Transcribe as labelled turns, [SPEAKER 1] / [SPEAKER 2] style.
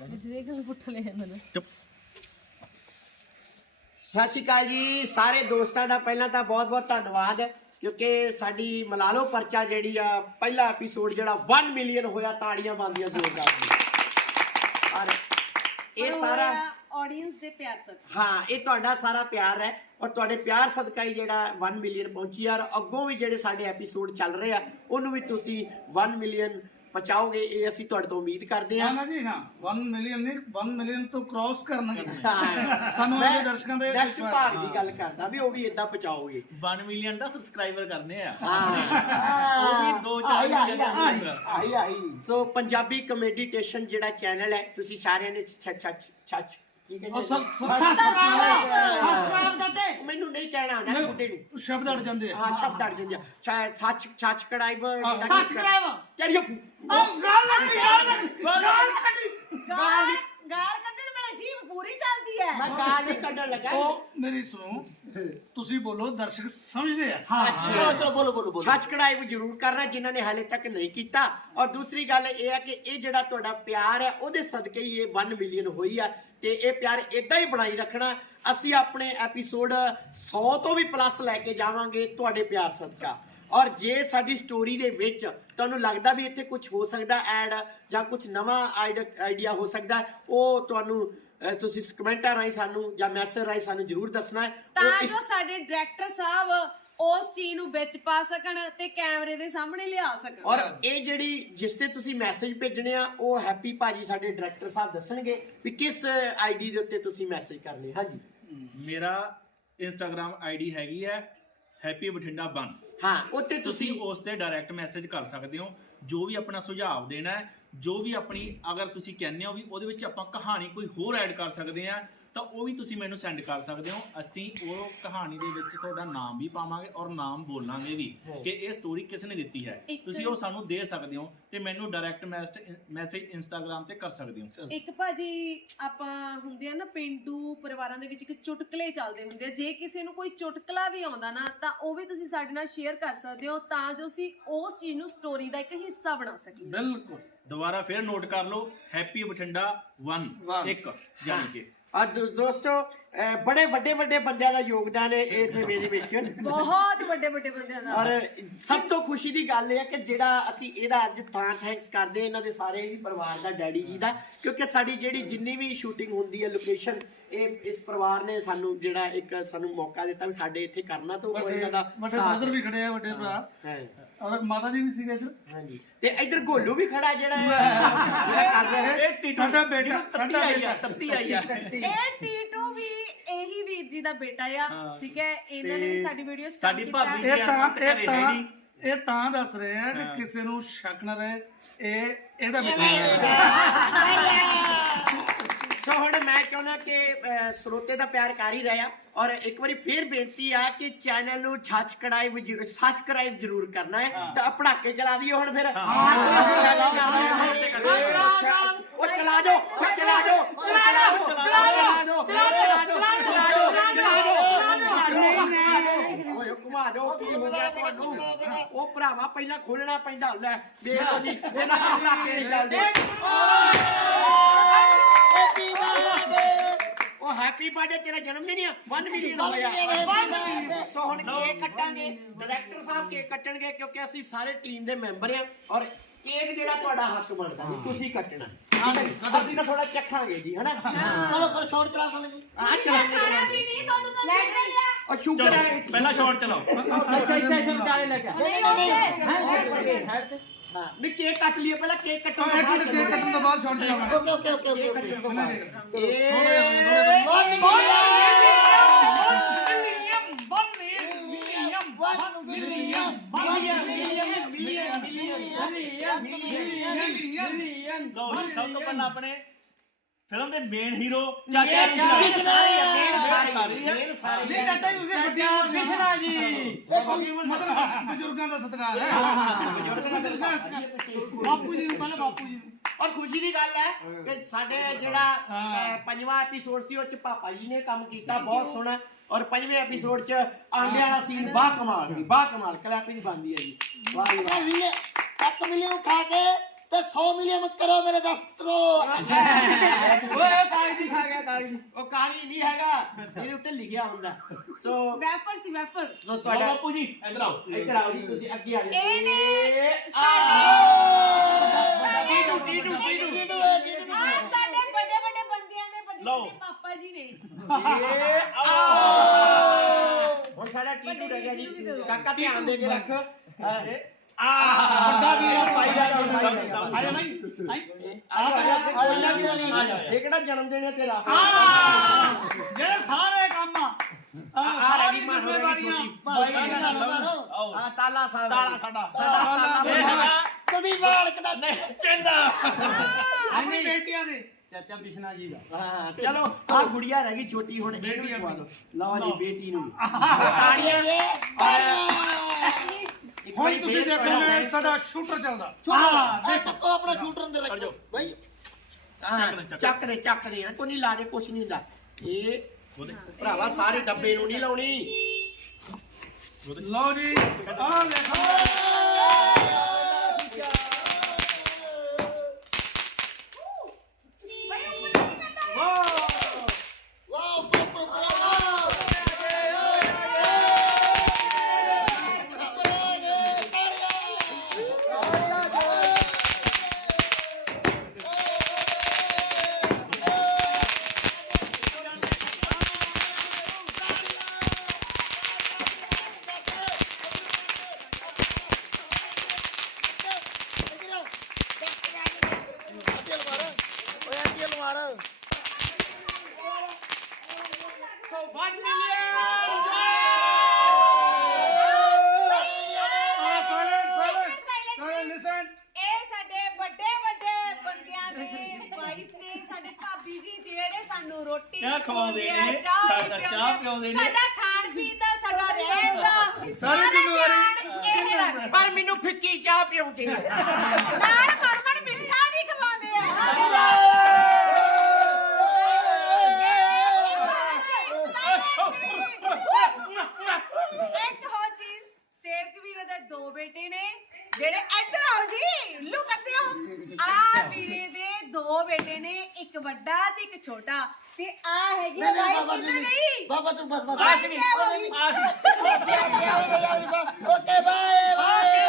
[SPEAKER 1] ਸਤਿ ਸ਼੍ਰੀ ਅਕਾਲ ਜੀ ਸਾਰੇ ਦੋਸਤਾਂ ਦਾ। ਪਹਿਲਾਂ ਤਾਂ ਬਹੁਤ ਬਹੁਤ ਧੰਨਵਾਦ ਕਿਉਂਕਿ ਸਾਡੀ ਮਿਲਾ ਲਓ ਪਰਚਾ ਜਿਹੜੀ ਆ ਪਹਿਲਾ ਐਪੀਸੋਡ ਜਿਹੜਾ 1 ਮਿਲੀਅਨ ਹੋਇਆ। ਤਾੜੀਆਂ ਬੰਦੀਆਂ ਜ਼ੋਰਦਾਰ ਔਰ ਇਹ ਸਾਰਾ
[SPEAKER 2] ਆਡੀਅנס ਦੇ ਪਿਆਰ ਸਦਕਾ।
[SPEAKER 1] ਹਾਂ, ਇਹ ਤੁਹਾਡਾ ਸਾਰਾ ਪਿਆਰ ਹੈ ਔਰ ਤੁਹਾਡੇ ਪਿਆਰ ਸਦਕਾ ਹੀ ਜਿਹੜਾ 1 ਮਿਲੀਅਨ ਪਹੁੰਚੀ ਆ। ਅੱਗੋਂ ਵੀ ਜਿਹੜੇ ਸਾਡੇ ਐਪੀਸੋਡ ਚੱਲ ਰਹੇ ਆ ਉਹਨੂੰ ਵੀ ਤੁਸੀਂ 1 ਮਿਲੀਅਨ ਪਹੁੰਚਾਓਗੇ, ਇਹ ਅਸੀਂ ਤੁਹਾਡੇ ਤੋਂ ਉਮੀਦ ਕਰਦੇ ਹਾਂ।
[SPEAKER 3] ਨਾ ਜੀ ਨਾ 1 ਮਿਲੀਅਨ ਨਹੀਂ, 1 ਮਿਲੀਅਨ ਤੋਂ ਕ੍ਰਾਸ ਕਰਨਾ ਸਾਨੂੰ ਆਪਣੇ ਦਰਸ਼ਕਾਂ ਦੇ
[SPEAKER 1] ਨੈਕਸਟ ਭਾਗ ਦੀ ਗੱਲ ਕਰਦਾ ਵੀ ਉਹ ਵੀ ਇਦਾਂ ਪਹੁੰਚਾਓਗੇ।
[SPEAKER 4] 1 ਮਿਲੀਅਨ ਦਾ ਸਬਸਕ੍ਰਾਈਬਰ ਕਰਨੇ ਆ।
[SPEAKER 1] ਉਹ
[SPEAKER 4] ਵੀ 2-4
[SPEAKER 1] ਆਈ ਸੋ ਪੰਜਾਬੀ ਕਮੇਡੀਟੇਸ਼ਨ ਜਿਹੜਾ ਚੈਨਲ ਹੈ ਤੁਸੀਂ ਸਾਰਿਆਂ ਨੇ ਛੱਚ ਕੀ ਕਹਿੰਦੇ ਮੈਨੂੰ ਨਹੀਂ ਕਹਿਣਾ ਆਉਂਦਾ ਬੁੱਢੇ ਨੂੰ,
[SPEAKER 3] ਸ਼ਬਦ ਅੜ ਜਾਂਦੇ ਆ।
[SPEAKER 1] ਹਾਂ ਸ਼ਬਦ ਅੜ ਜਾਂਦੇ ਆ। ਸੱਚ ਕੜਾਈ
[SPEAKER 2] ਗਾਲ ਕੱਢਣ ਵੇਲੇ ਜੀਭ ਪੂਰੀ ਚੱਲਦੀ ਹੈ।
[SPEAKER 1] ਮੈਂ ਗਾਲ ਨਹੀਂ ਕੱਢਣ ਲੱਗਾ।
[SPEAKER 3] ਉਹ ਮੇਰੀ ਸੁਣੋ, ਤੁਸੀਂ ਬੋਲੋ, ਦਰਸ਼ਕ ਸਮਝਦੇ ਆ।
[SPEAKER 1] ਚਲੋ ਬੋਲੋ। ਸੱਚ ਕੜਾਈ ਵੀ ਜ਼ਰੂਰ ਕਰਨਾ ਜਿਨ੍ਹਾਂ ਨੇ ਹਾਲੇ ਤੱਕ ਨਹੀਂ ਕੀਤਾ। ਔਰ ਦੂਸਰੀ ਗੱਲ ਇਹ ਹੈ ਕਿ ਇਹ ਜਿਹੜਾ ਤੁਹਾਡਾ ਪਿਆਰ ਹੈ ਉਹਦੇ ਸਦਕੇ ਹੀ ਇਹ 1 ਮਿਲੀਅਨ ਹੋਈ ਆ ਤੇ ਇਹ ਪਿਆਰ ਇਦਾਂ ਹੀ ਬਣਾਈ ਰੱਖਣਾ। ਅਸੀਂ ਆਪਣੇ ਐਪੀਸੋਡ 100 ਤੋਂ ਵੀ ਪਲੱਸ ਲੈ ਕੇ ਜਾਵਾਂਗੇ ਤੁਹਾਡੇ ਪਿਆਰ ਸਦਕਾ। ਔਰ ਜੇ ਸਾਡੀ ਸਟੋਰੀ ਦੇ ਵਿੱਚ ਤੁਹਾਨੂੰ ਲੱਗਦਾ ਵੀ ਇੱਥੇ ਕੁਝ ਹੋ ਸਕਦਾ ਐਡ ਜਾਂ ਕੁਝ ਨਵਾਂ ਆਈਡੀਆ ਹੋ ਸਕਦਾ, ਉਹ ਤੁਹਾਨੂੰ ਤੁਸੀਂ ਕਮੈਂਟਾਂ ਰਾਹੀਂ ਸਾਨੂੰ ਜਾਂ ਮੈਸੇਜ ਰਾਹੀਂ ਸਾਨੂੰ ਜ਼ਰੂਰ ਦੱਸਣਾ ਹੈ
[SPEAKER 2] ਤਾਂ ਜੋ ਸਾਡੇ ਡਾਇਰੈਕਟਰ ਸਾਹਿਬ ਉਸ ਚੀਜ਼ ਨੂੰ ਵਿੱਚ ਪਾ ਸਕਣ ਤੇ ਕੈਮਰੇ ਦੇ ਸਾਹਮਣੇ ਲਿਆ ਸਕਣ।
[SPEAKER 1] ਔਰ ਇਹ ਜਿਹੜੀ ਜਿਸ ਤੇ ਤੁਸੀਂ ਮੈਸੇਜ ਭੇਜਣੇ ਆ ਉਹ ਹੈਪੀ ਭਾਜੀ ਸਾਡੇ ਡਾਇਰੈਕਟਰ ਸਾਹਿਬ ਦੱਸਣਗੇ ਵੀ ਕਿਸ ਆਈਡੀ ਦੇ ਉੱਤੇ ਤੁਸੀਂ ਮੈਸੇਜ ਕਰਨੇ। ਹਾਂਜੀ,
[SPEAKER 4] ਮੇਰਾ ਇੰਸਟਾਗ੍ਰam ਆਈਡੀ ਹੈਗੀ ਹੈ ਹੈਪੀ ਬਠਿੰਡਾ 1।
[SPEAKER 1] ਹਾਂ, ਉੱਤੇ
[SPEAKER 4] ਤੁਸੀਂ ਉਸ ਤੇ ਡਾਇਰੈਕਟ ਮੈਸੇਜ ਕਰ ਸਕਦੇ ਹੋ। ਜੋ ਵੀ ਆਪਣਾ ਸੁਝਾਅ ਦੇਣਾ ਹੈ, ਜੋ ਵੀ ਆਪਣੀ ਅਗਰ ਤੁਸੀਂ ਕਹਿੰਦੇ ਹੋ ਵੀ ਉਹਦੇ ਵਿੱਚ ਆਪਾਂ ਕਹਾਣੀ ਕੋਈ ਹੋਰ ਐਡ ਕਰ ਸਕਦੇ ਆ ਤਾਂ ਉਹ ਵੀ ਤੁਸੀਂ ਮੈਨੂੰ ਸੈਂਡ ਕਰ ਸਕਦੇ ਹੋ। ਅਸੀਂ ਉਹ ਕਹਾਣੀ ਦੇ ਵਿੱਚ ਤੁਹਾਡਾ ਨਾਮ ਵੀ ਪਾਵਾਂਗੇ ਔਰ ਨਾਮ ਬੋਲਾਂਗੇ ਵੀ ਕਿ ਇਹ ਸਟੋਰੀ ਕਿਸ ਨੇ ਦਿੱਤੀ ਹੈ। ਤੁਸੀਂ ਉਹ ਸਾਨੂੰ ਦੇ ਸਕਦੇ ਹੋ ਤੇ ਮੈਨੂੰ ਡਾਇਰੈਕਟ ਮੈਸੇਜ ਇੰਸਟਾਗ੍ਰam ਤੇ ਕਰ ਸਕਦੇ ਹੋ।
[SPEAKER 2] ਇੱਕ ਭਾਜੀ ਆਪਾਂ ਹੁੰਦੇ ਆ ਨਾ ਪਿੰਡੂ ਪਰਿਵਾਰਾਂ ਦੇ ਵਿੱਚ ਇੱਕ ਚੁਟਕਲੇ ਚੱਲਦੇ ਹੁੰਦੇ ਆ। ਜੇ ਕਿਸੇ ਨੂੰ ਕੋਈ ਚੁਟਕਲਾ ਵੀ ਆਉਂਦਾ ਨਾ ਤਾਂ ਉਹ ਵੀ ਤੁਸੀਂ ਸਾਡੇ ਨਾਲ ਸ਼ੇਅਰ ਕਰ ਸਕਦੇ ਹੋ ਤਾਂ ਜੋ ਅਸੀਂ ਉਸ ਚੀਜ਼ ਨੂੰ ਸਟੋਰੀ ਦਾ ਇੱਕ ਹਿੱਸਾ ਬਣਾ ਸਕੀਏ।
[SPEAKER 3] ਬਿਲਕੁਲ।
[SPEAKER 4] ਦੁਬਾਰਾ ਫਿਰ ਨੋਟ ਕਰ ਲਓ, ਹੈਪੀ ਬਠਿੰਡਾ 1 ਜਾਨੀ ਕਿ।
[SPEAKER 1] ਔਰ ਦੋਸਤੋ ਬੜੇ ਵੱਡੇ ਬੰਦਿਆਂ ਦਾ ਯੋਗਦਾਨ ਹੈ ਇਸ ਦੇ ਵਿੱਚ,
[SPEAKER 2] ਬਹੁਤ ਵੱਡੇ ਬੰਦਿਆਂ ਦਾ।
[SPEAKER 1] ਔਰ ਸਭ ਤੋਂ ਖੁਸ਼ੀ ਦੀ ਗੱਲ ਇਹ ਹੈ ਕਿ ਜਿਹੜਾ ਅਸੀਂ ਇਹਦਾ ਅੱਜ ਤਾਂ ਥੈਂਕਸ ਕਰਦੇ ਇਹਨਾਂ ਦੇ ਸਾਰੇ ਹੀ ਪਰਿਵਾਰ ਦਾ, ਡੈਡੀ ਜੀ ਦਾ, ਕਿਉਂਕਿ ਸਾਡੀ ਜਿਹੜੀ ਜਿੰਨੀ ਵੀ ਸ਼ੂਟਿੰਗ ਹੁੰਦੀ ਹੈ ਲੋਕੇਸ਼ਨ ਇਹ ਇਸ ਪਰਿਵਾਰ ਨੇ ਸਾਨੂੰ ਜਿਹੜਾ ਇੱਕ ਸਾਨੂੰ ਮੌਕਾ ਦਿੱਤਾ ਵੀ ਸਾਡੇ ਇੱਥੇ ਕਰਨਾ ਤਾਂ ਉਹ ਇਹਨਾਂ ਦਾ
[SPEAKER 3] ਵੱਡੇ ਬ੍ਰਦਰ ਵੀ ਖੜੇ ਆ, ਵੱਡੇ ਭਰਾ, ਔਰ ਮਾਤਾ ਜੀ ਵੀ ਸੀਗੇ ਇੱਧਰ।
[SPEAKER 1] ਹਾਂਜੀ, ਤੇ ਇੱਧਰ ਗੋਲੂ ਵੀ ਖੜਾ ਜਿਹੜਾ
[SPEAKER 3] ਸਾਡਾ ਬੇਟਾ
[SPEAKER 4] ਟੱਤੀ ਆਈ ਆ।
[SPEAKER 2] ਇਹ ਟੀਟੂ ਵੀ ਇਹੀ ਵੀਰ ਜੀ ਦਾ ਬੇਟਾ ਆ। ਠੀਕ ਹੈ, ਇਹਨਾਂ ਨੇ ਵੀ ਸਾਡੀ ਵੀਡੀਓ ਸਟਾਰਟ
[SPEAKER 4] ਸਾਡੀ
[SPEAKER 2] ਕੀਤਾ।
[SPEAKER 4] ਭਾਬੀ
[SPEAKER 3] ਇਹ ਤਾਂ ਦੱਸ ਰਹੇ ਆ ਕਿ ਕਿਸੇ ਨੂੰ ਸ਼ੱਕ ਨਾ ਰਹੇ, ਇਹਦਾ ਬੇਟਾ।
[SPEAKER 1] ਸੋ ਹੁਣ ਮੈਂ ਚਾਹੁੰਦਾ ਕਿ ਸਰੋਤੇ ਦਾ ਪਿਆਰ ਕਰ ਹੀ ਰਿਹਾ ਔਰ ਇੱਕ ਵਾਰੀ ਫੇਰ ਬੇਨਤੀ ਆ ਕਿ ਚੈਨਲ ਨੂੰ ਸਬਸਕ੍ਰਾਈਬ ਜ਼ਰੂਰ ਕਰਨਾ ਹੈ ਤਾਂ ਪੜਾਕੇ ਚਲਾ ਦਈਏ ਹੁਣ ਫਿਰ। ਉਹ ਚਲਾ ਦੋ ਓਏ ਘੁਮਾ ਦਿਓ, ਕੀ ਹੋ ਗਿਆ ਤੁਹਾਨੂੰ? ਉਹ ਭਰਾਵਾ ਪਹਿਲਾਂ ਖੋਲਣਾ ਪੈਂਦਾ। ਲੈ ਦੇਖ ਲਓ ਜੀ, ਇਹਨਾਂ ਦੇ ਪੜਾਕੇ ਨਹੀਂ ਚੱਲਦੇ। ਉਹ ਹੈਪੀ ਬਰਥਡੇ, ਤੇਰਾ ਜਨਮ ਦਿਨ ਆ। 1 ਮਿਲੀਅਨ ਹੋਇਆ। ਸੋ ਹੁਣ ਕੇਕ ਕੱਟਾਂਗੇ, ਡਾਇਰੈਕਟਰ ਸਾਹਿਬ ਕੇਕ ਕੱਟਣਗੇ ਕਿਉਂਕਿ ਅਸੀਂ ਸਾਰੇ ਟੀਮ ਦੇ ਮੈਂਬਰ ਆ ਔਰ ਕੇਕ ਜਿਹੜਾ ਤੁਹਾਡਾ ਹੱਕ ਬਣਦਾ ਜੀ, ਤੁਸੀਂ ਕੱਟਣਾ। ਅਸੀਂ ਤਾਂ ਥੋੜਾ ਚੱਖਾਂਗੇ ਜੀ, ਹਨਾ? ਚਲੋ ਪਰ ਸ਼ਾਟ ਚਲਾ ਸਕਦੇ ਆ।
[SPEAKER 2] ਖਾਣਾ ਵੀ ਨਹੀਂ, ਤੁਹਾਨੂੰ ਤਾਂ ਲੈਟ ਰਹੀ ਆ।
[SPEAKER 1] ਉਹ ਸ਼ੂਗਰ ਹੈ,
[SPEAKER 4] ਪਹਿਲਾ ਸ਼ਾਟ ਚਲਾਓ।
[SPEAKER 1] ਹਾਂ ਨਹੀਂ ਕੇਕ ਕੱਟ ਲਈਏ ਪਹਿਲਾਂ। ਕੇਕ ਕੱਟੋ,
[SPEAKER 3] ਇੱਕ ਮਿੰਟ, ਕੇਕ ਕੱਟਣ ਤੋਂ ਬਾਅਦ ਸ਼ਾਟ ਜਾਵਾਂਗੇ।
[SPEAKER 4] ਸਭ ਤੋਂ ਪਹਿਲਾਂ ਆਪਣੇ ਫਿਲਮ ਦੇ ਮੇਨ ਹੀਰੋ
[SPEAKER 3] ਬਜ਼ੁਰਗਾਂ ਦਾ ਸਤਿਕਾਰ ਹੈ।
[SPEAKER 1] ਬਾਪੂ ਜੀ ਨੂੰ ਪਹਿਲਾਂ, ਬਾਪੂ ਜੀ। ਔਰ ਖੁਸ਼ੀ ਦੀ ਗੱਲ ਹੈ ਕਿ ਸਾਡੇ ਜਿਹੜਾ 5ਵਾਂ ਐਪੀਸੋਡ ਸੀ ਉਹ ਚ ਪਾਪਾ ਜੀ ਨੇ ਕੰਮ ਕੀਤਾ ਬਹੁਤ ਸੋਹਣਾ। ਔਰ 5ਵੇਂ ਐਪੀਸੋਡ ਚ ਆਂਡੇ ਵਾਲਾ ਸੀਨ ਬਾ ਕਮਾਲ ਸੀ, ਬਾ ਕਮਾਲ। ਕਲੈਪਿੰਗ ਬਣਦੀ ਹੈ ਜੀ। ਵਾਹ ਜੀ ਵਾਹ। 1 ਮਿਲੀਅਨ ਖਾ ਕੇ ਤੇ 100 ਮਿਲੀਅਨ ਕਰੋ ਮੇਰੇ ਦਸਤਰੋ।
[SPEAKER 5] ਓਏ ਕਾਗਜ਼ੀ ਖਾ ਗਿਆ ਕਾਗਜ਼ੀ।
[SPEAKER 1] ਉਹ ਕਾਲੀ ਨਹੀਂ ਹੈਗਾ, ਇਹਦੇ ਉੱਤੇ ਲਿਖਿਆ ਹੁੰਦਾ। ਸੋ
[SPEAKER 2] ਵੈਫਰ ਸੀ ਵੈਫਰ।
[SPEAKER 1] ਸੋ ਤੁਹਾਡਾ
[SPEAKER 4] ਬਾਪੂ ਜੀ ਇੱਧਰ ਆਓ।
[SPEAKER 1] ਇੱਧਰ ਆਓ ਜੀ, ਤੁਸੀਂ ਅੱਗੇ ਆ ਜਾਓ।
[SPEAKER 2] ਇਹਨੇ ਸਾਡੇ ਵੱਡੇ ਵੱਡੇ ਬੰਦਿਆਂ ਦੇ ਵੱਡੇ
[SPEAKER 4] ਲਓ।
[SPEAKER 2] ਵੱਡੇ ਪਾਪਾ ਜੀ ਨੇ।
[SPEAKER 1] ਹੁਣ ਸਾਡਾ ਟੀਟੂ ਰਹਿ ਗਿਆ ਜੀ। ਕਾਕਾ ਧਿਆਨ ਦੇ ਕੇ ਰੱਖ।
[SPEAKER 5] ਵੱਡਾ ਵੀਰ
[SPEAKER 1] ਭਾਈ ਦਾ
[SPEAKER 5] ਆ ਜਾ ਭਾਈ
[SPEAKER 1] ਇਹ ਕਿਹੜਾ ਜਨਮ ਦਿਨ ਹੈ ਤੇਰਾ?
[SPEAKER 5] ਜਿਹੜੇ ਸਾਰੇ ਕੰਮ ਆ ਸਾਰੀ ਜ਼ਿੰਮੇਵਾਰੀਆਂ ਭਾਈ ਦਾ
[SPEAKER 1] ਆ ਤਾਲਾ ਸਾਹਿਬ,
[SPEAKER 5] ਤਾਲਾ ਸਾਡਾ
[SPEAKER 1] ਕਦੀ ਵਾਲ ਕਦਾ ਚੰਦਾ।
[SPEAKER 5] ਆਪਣੀ ਬੇਟੀਆਂ ਦੇ ਚਾਚਾ ਬਿਸ਼ਨਾ ਜੀ ਦਾ।
[SPEAKER 1] ਹਾਂ ਚਲੋ ਆ ਗੁੜੀਆ ਰਹਿ ਗਈ ਛੋਟੀ, ਹੁਣ ਇਹਨੂੰ ਵੀ ਖਵਾ ਦਿਓ। ਲਓ ਜੀ ਬੇਟੀ ਨੂੰ ਤਾੜੀਆਂ ਦੇ।
[SPEAKER 3] ਹੁਣ ਤੁਸੀਂ ਦੇਖੋਗੇ ਸਾਡਾ ਸ਼ੂਟਰ ਚੱਲਦਾ।
[SPEAKER 1] ਟੱਕੋ ਆਪਣਾ ਸ਼ੂਟਰ ਦੇ ਲੱਗੋ ਭਾਈ। ਚੱਕਦੇ ਆ, ਕੋਈ ਨਹੀਂ ਲਾ ਦੇ, ਕੁਛ ਨਹੀਂ ਹੁੰਦਾ। ਇਹ ਭਰਾਵਾ ਸਾਰੇ ਡੱਬੇ ਨੂੰ ਨਹੀਂ ਲਾਉਣੀ।
[SPEAKER 3] ਲਓ ਜੀ ਆ ਦੇਖੋ
[SPEAKER 2] ਭਾਈ ਉੱਪਰ ਨਹੀਂ ਪੈਂਦਾ।
[SPEAKER 1] So 1 million!
[SPEAKER 3] ਲਿਸਨ
[SPEAKER 2] ਇਹ ਸਾਡੇ ਵੱਡੇ ਵੱਡੇ ਬੰਦਿਆਂ ਦੇ ਵਾਈਫ ਨੇ, ਸਾਡੇ ਭਾਬੀ ਜੀ ਜਿਹੜੇ ਸਾਨੂੰ ਰੋਟੀ
[SPEAKER 4] ਚਾਹ ਖਵਾਉਂਦੇ ਨੇ,
[SPEAKER 2] ਚਾਹ
[SPEAKER 4] ਸਾਡਾ ਚਾਹ ਪਿਆਉਂਦੇ ਨੇ।
[SPEAKER 2] ਸਾਡਾ ਖਾਣ ਪੀਣ ਦਾ, ਸਾਡਾ ਰਹਿਣ ਦਾ
[SPEAKER 3] ਸਾਰੀ ਜ਼ਿੰਮੇਵਾਰੀ
[SPEAKER 2] ਇਹ ਰੱਖਦੇ।
[SPEAKER 1] ਪਰ ਮੈਨੂੰ ਫਿੱਕੀ ਚਾਹ ਪਿਉਂਦੇ ਆ।
[SPEAKER 2] ਨਾਲ ਮਰਮਣ ਮਿੱਠਾ ਵੀ ਖਵਾਉਂਦੇ ਆ। ਇੱਕ ਹੋਰ ਚੀਜ਼, ਸੇਵਕ ਵੀਰੇ ਦੇ 2 ਬੇਟੇ ਨੇ ਜਿਹੜੇ ਇੱਧਰ ਆਓ ਜੀ, ਲੁ ਕਰਦੇ ਹੋ। ਆ ਵੀਰੇ ਦੇ 2 ਬੇਟੇ ਨੇ, ਇੱਕ ਵੱਡਾ ਤੇ ਇੱਕ ਛੋਟਾ, ਤੇ ਆ ਹੈਗੀ ਵਾਈਫ ਕਿੱਧਰ ਗਈ?
[SPEAKER 6] ਬਾਬਾ ਤੂੰ ਬਸ
[SPEAKER 2] ਆਸ਼ਵੀ
[SPEAKER 6] ਓਕੇ ਬਾਏ ਬਾਏ